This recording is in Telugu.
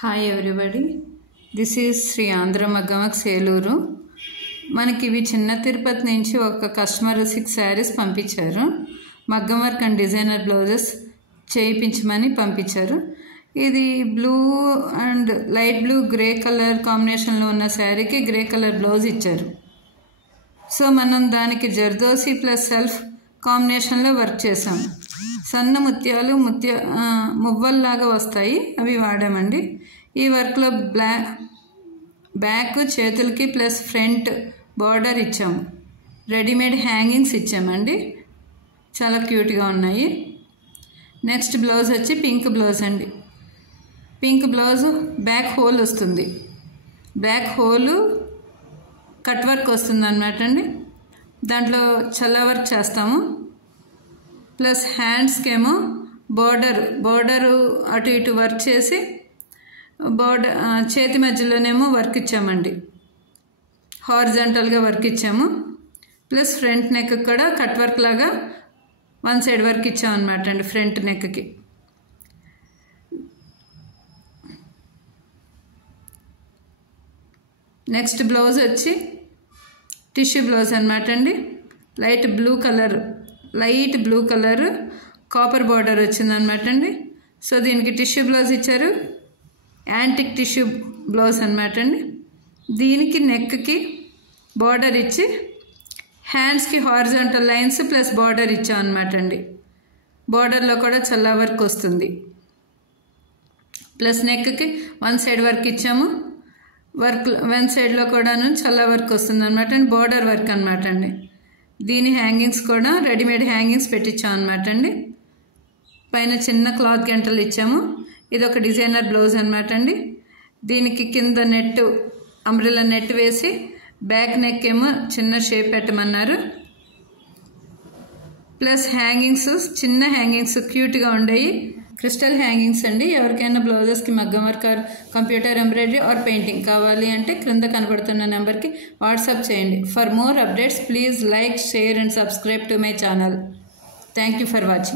Hi everybody, this is Shri Andhra Maggam works Eluru. మనకి ఇవి చిన్న తిరుపతి నుంచి ఒక కస్టమర్ 6 శారీస్ పంపించారు. మగ్గం వర్క్ అండ్ డిజైనర్ బ్లౌజెస్ చేయించమని పంపించారు. ఇది blue and light blue grey colour కాంబినేషన్లో ఉన్న శారీకి గ్రే కలర్ బ్లౌజ్ ఇచ్చారు. సో మనం దానికి జర్దోసి ప్లస్ సెల్ఫ్ కాంబినేషన్లో వర్క్ చేసాం. సన్న ముత్యాలు మువ్వల్లాగా వస్తాయి, అవి వాడామండి. ఈ వర్క్లో బ్యాక్ చేతులకి ప్లస్ ఫ్రంట్ బార్డర్ ఇచ్చాము. రెడీమేడ్ హ్యాంగింగ్స్ ఇచ్చామండి, చాలా క్యూట్గా ఉన్నాయి. నెక్స్ట్ బ్లౌజ్ వచ్చి పింక్ బ్లౌజ్ అండి. పింక్ బ్లౌజ్ బ్యాక్ హోల్ వస్తుంది, బ్యాక్ హోలు కట్ వర్క్ వస్తుంది అన్నమాట అండి. దాంట్లో చల్ల వర్క్ చేస్తాము. ప్లస్ హ్యాండ్స్కేమో బోర్డరు అటు ఇటు వర్క్ చేసి చేతి మధ్యలోనేమో వర్క్ ఇచ్చామండి, హారిజాంటల్గా వర్క్ ఇచ్చాము. ప్లస్ ఫ్రంట్ నెక్ కూడా కట్ వర్క్ లాగా వన్ సైడ్ వర్క్ ఇచ్చామన్నమాట అండి ఫ్రంట్ నెక్కి. నెక్స్ట్ బ్లౌజ్ వచ్చి టిష్యూ బ్లౌజ్ అన్నమాట అండి. Light blue colour copper border వచ్చిందనమాట అండి. సో దీనికి టిష్యూ బ్లౌజ్ ఇచ్చారు, యాంటిక్ టిష్యూ బ్లౌజ్ అనమాట అండి. దీనికి నెక్కి బార్డర్ ఇచ్చి హ్యాండ్స్కి హారిజాంటల్ లైన్స్ ప్లస్ బార్డర్ ఇచ్చాం అనమాట అండి. బార్డర్లో కూడా చల్ల వర్క్ వస్తుంది. ప్లస్ నెక్కి వన్ సైడ్ వర్క్ ఇచ్చాము. వన్ సైడ్లో కూడాను చల్ల వర్క్ వస్తుంది అనమాట అండి, బార్డర్ వర్క్ అనమాట అండి. దీని హ్యాంగింగ్స్ కూడా రెడీమేడ్ హ్యాంగింగ్స్ పెట్టించాం అనమాట అండి. పైన చిన్న క్లాత్ గంటలు ఇచ్చాము. ఇది ఒక డిజైనర్ బ్లౌజ్ అనమాట అండి. దీనికి కింద నెట్ అంబ్రెల్లా నెట్ వేసి బ్యాక్ నెక్ ఏమో చిన్న షేప్ పెట్టమన్నారు. ప్లస్ హ్యాంగింగ్స్ చిన్న హ్యాంగింగ్స్ క్యూట్గా ఉండేవి, క్రిస్టల్ హ్యాంగింగ్స్ అండి. ఎవరికైనా బ్లౌజెస్కి మగ్గం work or computer embroidery or painting కావాలి అంటే క్రింద కనబడుతున్న నెంబర్కి వాట్సాప్ చేయండి. For more updates please like, share and subscribe to my channel. Thank you for watching.